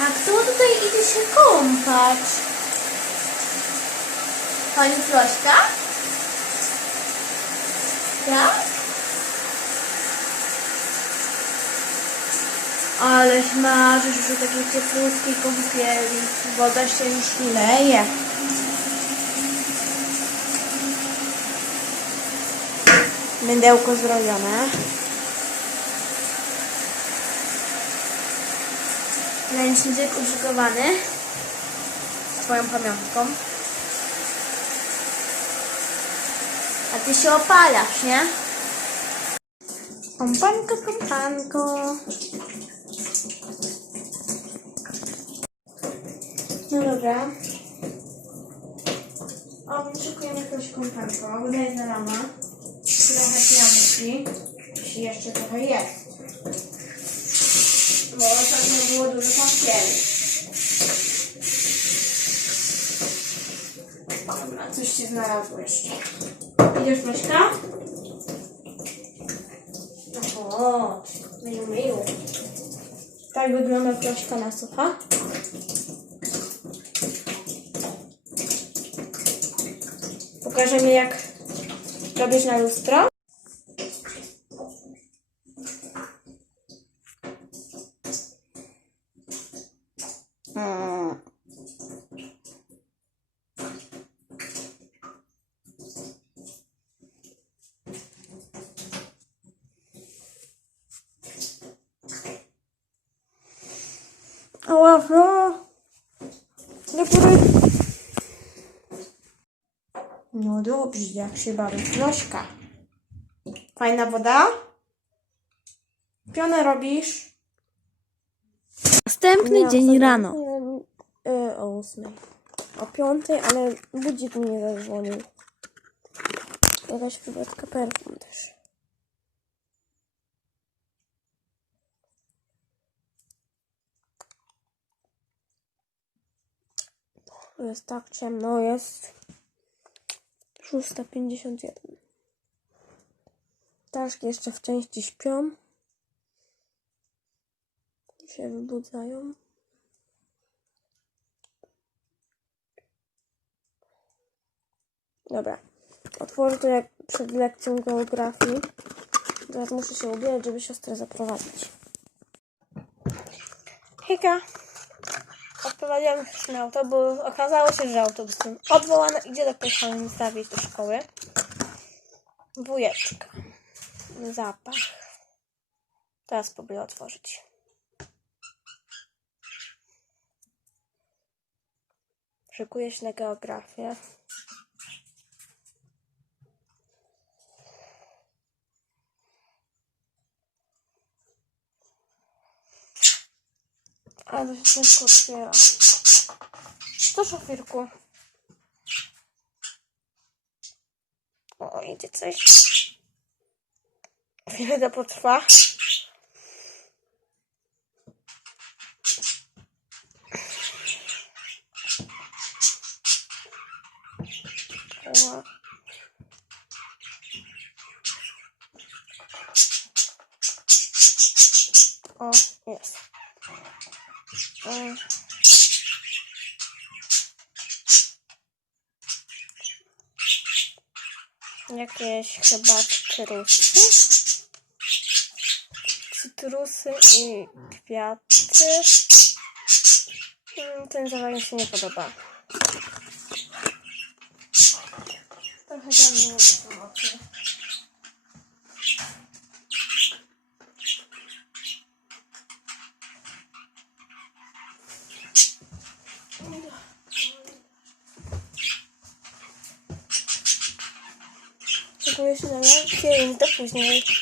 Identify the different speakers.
Speaker 1: A kto tutaj idzie się kąpać? Pani Flośka? Tak? Aleś marzysz już o takiej cieplutkiej kąpieli. Woda się już leje. Mydełko zrobione. Ręcznik uszykowany. Twoją pamiątką. A ty się opalasz, nie? Kompanko, kompanko. No dobra. O, wyczekujemy jakąś kompanko. Wydaje na rama. Trochę pianki. Jeśli jeszcze trochę jest. Bo było dużo papieru. Dobra, coś się znalazło jeszcze. Idziesz, Maśka? O, myju, myju. Tak wygląda proszka na sucha. Pokażemy jak robisz na lustro. Ała, no. Do góry. No dobrze, jak się bawi Flośka. Fajna woda? Pionę robisz?
Speaker 2: Następny dzień rano.
Speaker 1: E, o ósmej. O piątej, ale budzik mi nie zadzwonił. Jakaś próbeczka perfum też. Jest tak ciemno, jest 6.51. Ptaszki jeszcze w części śpią. Się wybudzają. Dobra. Otworzę to jak przed lekcją geografii. Teraz muszę się ubierać, żeby siostrę zaprowadzić. Hejka. Odprowadziłam już na autobus. Okazało się, że autobus ten odwołany. Idzie do koleżanki stawić do szkoły. Wujeczka. Zapach. Teraz próbuję otworzyć. Szykuję się na geografię. Ale się ciężko otwiera. To szofirku. O, idzie coś. Chwilę to potrwa. Ła. O, jest. Mm. Jakieś chyba cytrusy. Cytrusy i kwiaty. Mm, Ten mi się nie podoba. Гадаю, Такое еще, наверное, все не допустим.